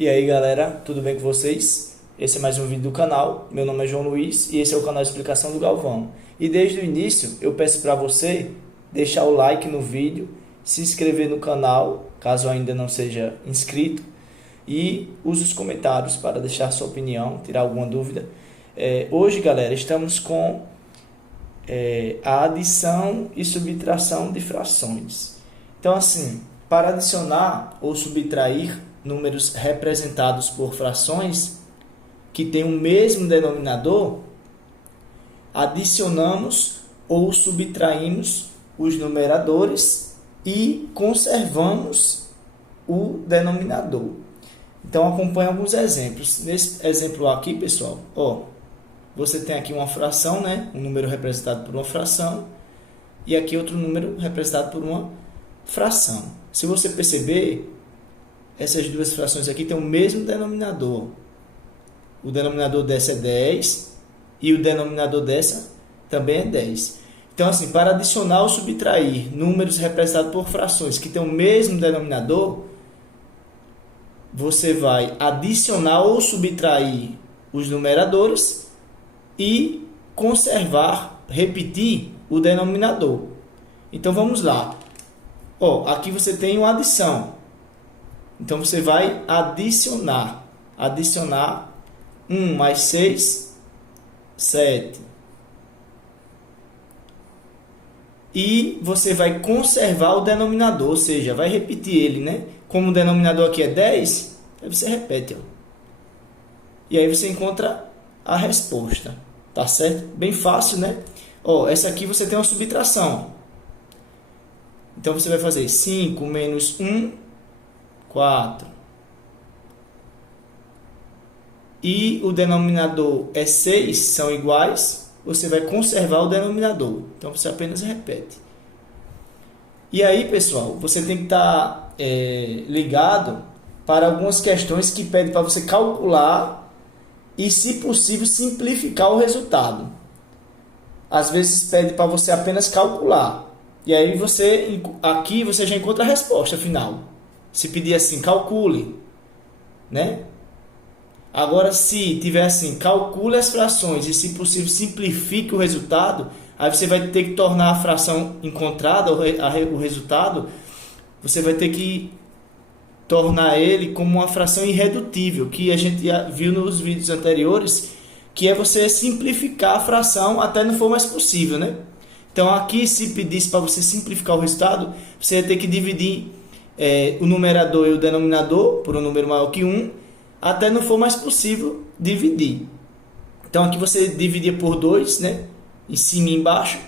E aí galera, tudo bem com vocês? Esse é mais um vídeo do canal, meu nome é João Luiz e esse é o canal de explicação do Galvão. E desde o início eu peço para você deixar o like no vídeo, se inscrever no canal, caso ainda não seja inscrito, e use os comentários para deixar sua opinião, tirar alguma dúvida. Hoje galera, estamos com a adição e subtração de frações. Então assim, para adicionar ou subtrair números representados por frações que têm o mesmo denominador, adicionamos ou subtraímos os numeradores e conservamos o denominador. Então acompanhe alguns exemplos. Nesse exemplo aqui, pessoal, você tem aqui uma fração, né? Um número representado por uma fração, e aqui outro número representado por uma fração. Se você perceber, essas duas frações aqui têm o mesmo denominador. O denominador dessa é 10 e o denominador dessa também é 10. Então, assim, para adicionar ou subtrair números representados por frações que têm o mesmo denominador, você vai adicionar ou subtrair os numeradores e conservar, repetir o denominador. Então, vamos lá. Aqui você tem uma adição. Então, você vai adicionar. Adicionar 1 mais 6, 7. E você vai conservar o denominador, ou seja, vai repetir ele, né? Como o denominador aqui é 10, aí você repete, E aí você encontra a resposta, tá certo? Bem fácil, né? Essa aqui você tem uma subtração. Então, você vai fazer 5 menos 1, 4. E o denominador é 6, são iguais, você vai conservar o denominador. Então, você apenas repete. E aí, pessoal, você tem que estar ligado para algumas questões que pedem para você calcular e, se possível, simplificar o resultado. Às vezes pede para você apenas calcular. E aí, aqui você já encontra a resposta final. Se pedir assim, calcule, né? Agora, se tiver assim, calcule as frações e, se possível, simplifique o resultado, aí você vai ter que tornar a fração encontrada, o resultado, você vai ter que tornar ele como uma fração irredutível, que a gente já viu nos vídeos anteriores, que é você simplificar a fração até não for mais possível, né? Então, aqui, se pedisse para você simplificar o resultado, você vai ter que dividir o numerador e o denominador por um número maior que 1, até não for mais possível dividir. Então, aqui você dividia por 2, né? Em cima e embaixo,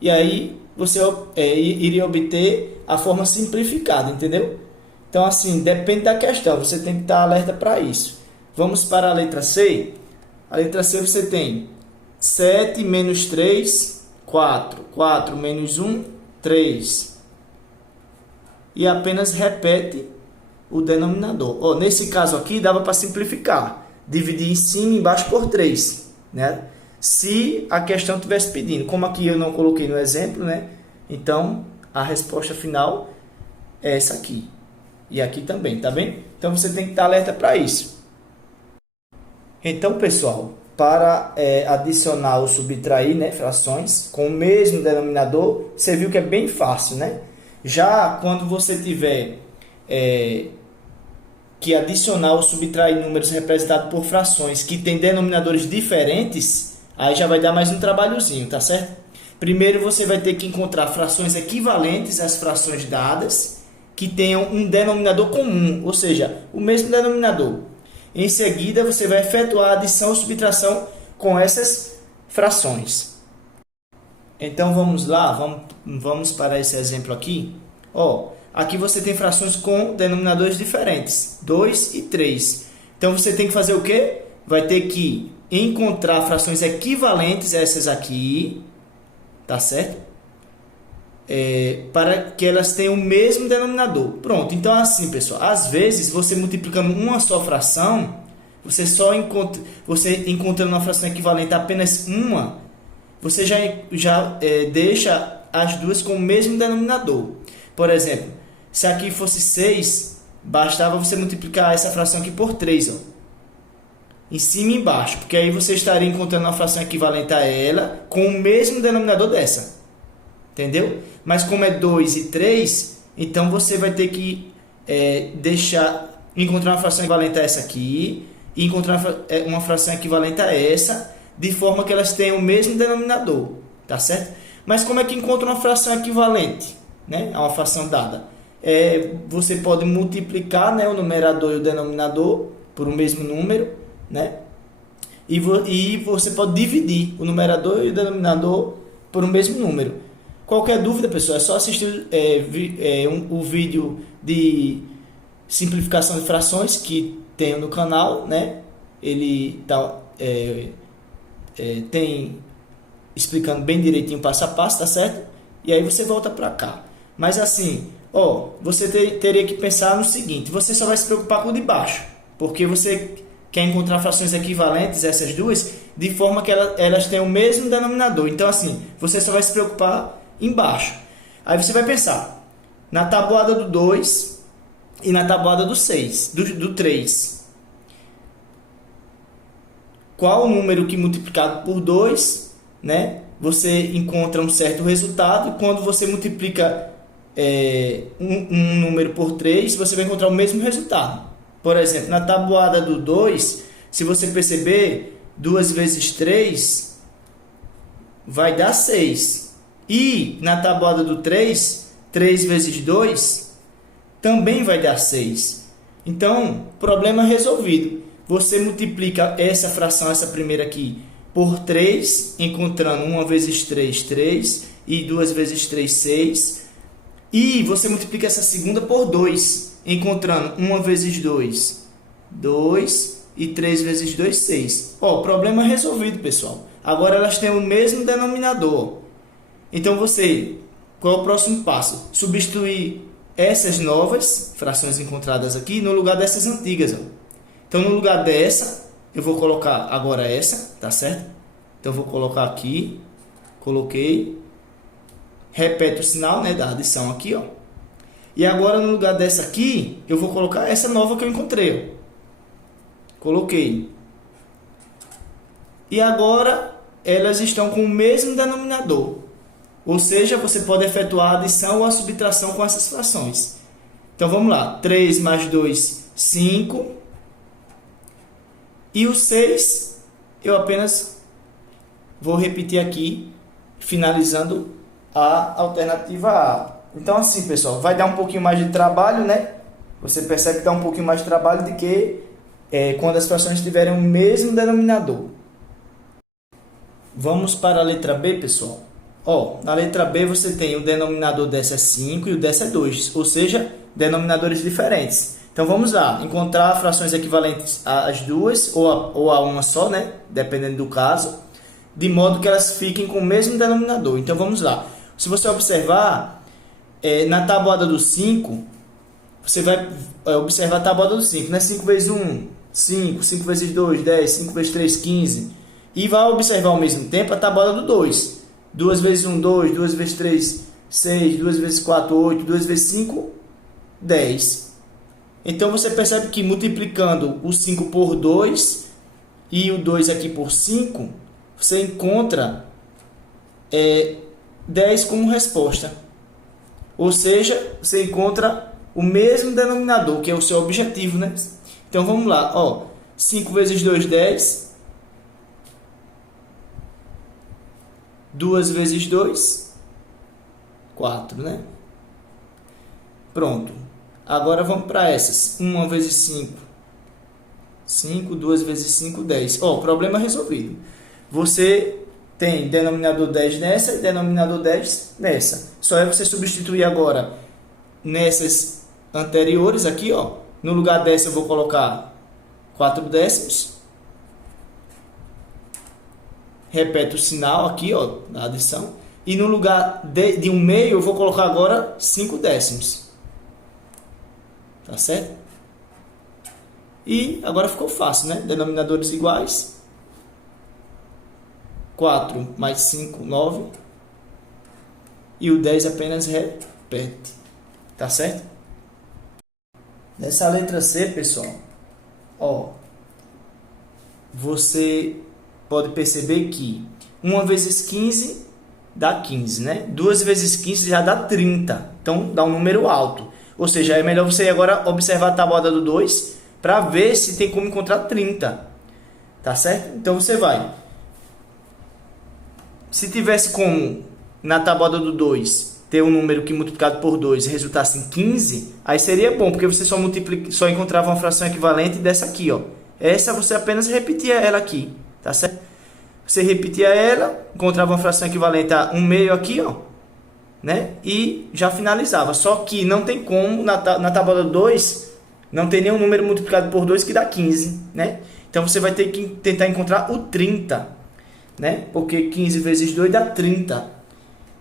e aí você iria obter a forma simplificada, entendeu? Então, assim, depende da questão, você tem que estar alerta para isso. Vamos para a letra C. A letra C você tem 7 menos 3, 4. 4 menos 1, 3. E apenas repete o denominador. Nesse caso aqui, dava para simplificar. Dividir em cima e embaixo por 3, né? Se a questão estivesse pedindo. Como aqui eu não coloquei no exemplo, né? Então, a resposta final é essa aqui. E aqui também, tá bem? Então, você tem que estar alerta para isso. Então, pessoal, para adicionar ou subtrair, né, frações com o mesmo denominador, você viu que é bem fácil, né? Já quando você tiver que adicionar ou subtrair números representados por frações que têm denominadores diferentes, aí já vai dar mais um trabalhozinho, tá certo? Primeiro você vai ter que encontrar frações equivalentes às frações dadas que tenham um denominador comum, ou seja, o mesmo denominador. Em seguida, você vai efetuar a adição ou subtração com essas frações. Então, vamos lá, vamos para esse exemplo aqui. Aqui você tem frações com denominadores diferentes, 2 e 3. Então, você tem que fazer o quê? Vai ter que encontrar frações equivalentes a essas aqui, tá certo? Para que elas tenham o mesmo denominador. Pronto, então assim, pessoal, às vezes você multiplicando uma só fração, você encontrando uma fração equivalente a apenas uma, você já deixa as duas com o mesmo denominador. Por exemplo, se aqui fosse 6, bastava você multiplicar essa fração aqui por 3, ó, em cima e embaixo, porque aí você estaria encontrando uma fração equivalente a ela com o mesmo denominador dessa. Entendeu? Mas como é 2 e 3, então você vai ter que encontrar uma fração equivalente a essa aqui e encontrar uma fração equivalente a essa, de forma que elas tenham o mesmo denominador, tá certo? Mas como é que encontra uma fração equivalente, né, a uma fração dada? Você pode multiplicar, né, o numerador e o denominador por um mesmo número, né? E você pode dividir o numerador e o denominador por um mesmo número. Qualquer dúvida, pessoal, é só assistir o vídeo de simplificação de frações que tem no canal, né? Ele tem explicando bem direitinho passo a passo, tá certo? E aí você volta para cá. Mas assim, ó, você teria que pensar no seguinte: você só vai se preocupar com o de baixo, porque você quer encontrar frações equivalentes, essas duas, de forma que elas tenham o mesmo denominador. Então, assim, você só vai se preocupar embaixo. Aí você vai pensar na tabuada do 2 e na tabuada do 6, do 3. Qual o número que multiplicado por 2, né, você encontra um certo resultado, e quando você multiplica um número por 3, você vai encontrar o mesmo resultado. Por exemplo, na tabuada do 2, se você perceber, 2 vezes 3 vai dar 6. E na tabuada do 3, 3 vezes 2 também vai dar 6. Então, problema resolvido. Você multiplica essa fração, essa primeira aqui, por 3, encontrando 1 vezes 3, 3, e 2 vezes 3, 6. E você multiplica essa segunda por 2, encontrando 1 vezes 2, 2, e 3 vezes 2, 6. Ó, problema resolvido, pessoal. Agora elas têm o mesmo denominador. Então, qual é o próximo passo? Substituir essas novas frações encontradas aqui no lugar dessas antigas, ó. Então, no lugar dessa, eu vou colocar agora essa, tá certo? Então, eu vou colocar aqui, coloquei, repete o sinal, né, da adição aqui, ó. E agora, no lugar dessa aqui, eu vou colocar essa nova que eu encontrei, ó. Coloquei. E agora, elas estão com o mesmo denominador. Ou seja, você pode efetuar a adição ou a subtração com essas frações. Então, vamos lá. 3 mais 2, 5. E o 6, eu apenas vou repetir aqui, finalizando a alternativa A. Então, assim, pessoal, vai dar um pouquinho mais de trabalho, né? Você percebe que dá um pouquinho mais de trabalho do que quando as frações tiverem o mesmo denominador. Vamos para a letra B, pessoal. Ó, na letra B você tem o denominador dessa é 5 e o dessa é 2, ou seja, denominadores diferentes. Então vamos lá, encontrar frações equivalentes às duas ou a uma só, né? Dependendo do caso, de modo que elas fiquem com o mesmo denominador. Então vamos lá. Se você observar, na tabuada do 5, você vai observar a tabuada do 5, né? 5 vezes 1, 5, 5 vezes 2, 10, 5 vezes 3, 15. E vai observar ao mesmo tempo a tabuada do 2. 2 vezes 1, 2, 2 vezes 3, 6, 2 vezes 4, 8, 2 vezes 5, 10. Então, você percebe que multiplicando o 5 por 2 e o 2 aqui por 5, você encontra 10 como resposta. Ou seja, você encontra o mesmo denominador, que é o seu objetivo, né? Então, vamos lá. Ó, 5 vezes 2, 10. 2 vezes 2, 4, né? Pronto. Agora vamos para essas. 1 vezes 5, 5. 2 vezes 5, 10. Ó, problema resolvido. Você tem denominador 10 nessa e denominador 10 nessa. Só é você substituir agora nessas anteriores aqui, ó. No lugar dessa eu vou colocar 4 décimos. Repete o sinal aqui, ó, da adição. E no lugar de um meio, eu vou colocar agora 5 décimos. Tá certo? E agora ficou fácil, né? Denominadores iguais. 4 mais 5, 9. E o 10 apenas repete. Tá certo? Nessa letra C, pessoal, ó, você pode perceber que 1 vezes 15 dá 15, né? 2 vezes 15 já dá 30. Então, dá um número alto. Ou seja, é melhor você agora observar a tabuada do 2 para ver se tem como encontrar 30. Tá certo? Então, você vai. Se tivesse como, na tabuada do 2, ter um número que multiplicado por 2 resultasse em 15, aí seria bom, porque você só encontrava uma fração equivalente dessa aqui, ó. Essa você apenas repetia ela aqui, tá certo? Você repetia ela, encontrava uma fração equivalente a 1/2 aqui, ó, né? E já finalizava. Só que não tem como, na tabuada 2, não tem nenhum número multiplicado por 2 que dá 15, né? Então você vai ter que tentar encontrar o 30, né? Porque 15 vezes 2 dá 30.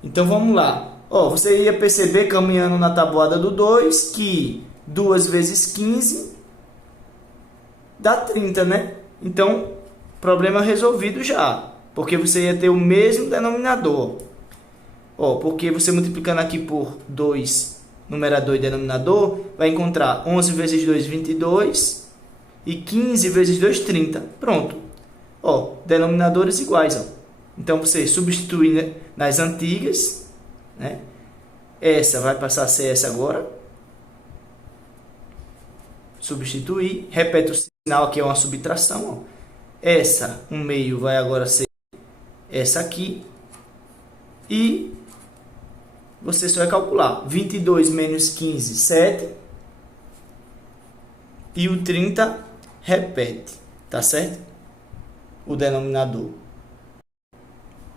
Então vamos lá. Ó, você ia perceber caminhando na tabuada do 2 que 2 vezes 15 dá 30, né? Então, problema resolvido já, porque você ia ter o mesmo denominador. Ó, porque você multiplicando aqui por 2, numerador e denominador, vai encontrar 11 vezes 2, 22, e 15 vezes 2, 30. Pronto. Ó, denominadores iguais, ó. Então, você substitui nas antigas, né? Essa vai passar a ser essa agora. Substituir. Repete o sinal, que é uma subtração, ó. Essa, 1/2, vai agora ser essa aqui. E você só vai calcular. 22 menos 15, 7. E o 30 repete. Tá certo? O denominador.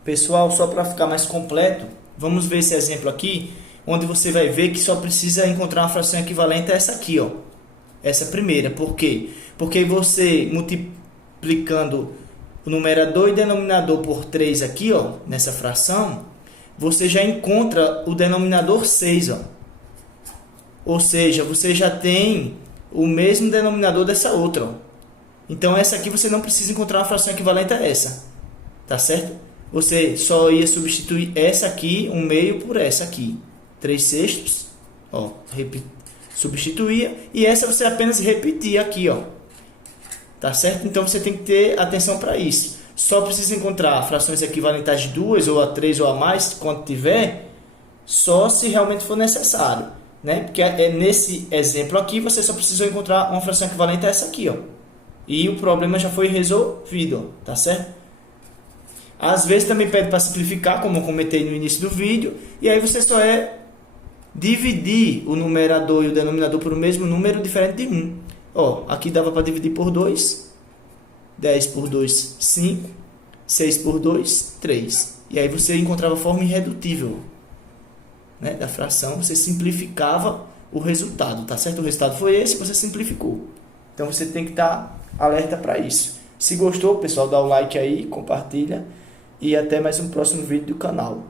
Pessoal, só para ficar mais completo, vamos ver esse exemplo aqui, onde você vai ver que só precisa encontrar uma fração equivalente a essa aqui, ó. Essa primeira. Por quê? Porque você multiplicando o numerador e denominador por 3 aqui, ó, nessa fração, você já encontra o denominador 6, ó. Ou seja, você já tem o mesmo denominador dessa outra, ó. Então, essa aqui você não precisa encontrar uma fração equivalente a essa. Tá certo? Você só ia substituir essa aqui, 1/2, por essa aqui. 3/6, ó, substituía. E essa você apenas repetia aqui, ó. Tá certo? Então, você tem que ter atenção para isso. Só precisa encontrar frações equivalentes às 2, ou a 3, ou a mais, quando tiver, só se realmente for necessário, né? Porque nesse exemplo aqui, você só precisou encontrar uma fração equivalente a essa aqui, ó. E o problema já foi resolvido, ó, tá certo? Às vezes também pede para simplificar, como eu comentei no início do vídeo, e aí você só dividir o numerador e o denominador por o mesmo número diferente de 1. Ó, aqui dava para dividir por 2, 10 por 2, 5, 6 por 2, 3. E aí você encontrava a forma irredutível, né, da fração, você simplificava o resultado, tá certo? O resultado foi esse, você simplificou. Então você tem que estar alerta para isso. Se gostou, pessoal, dá o like aí, compartilha e até mais um próximo vídeo do canal.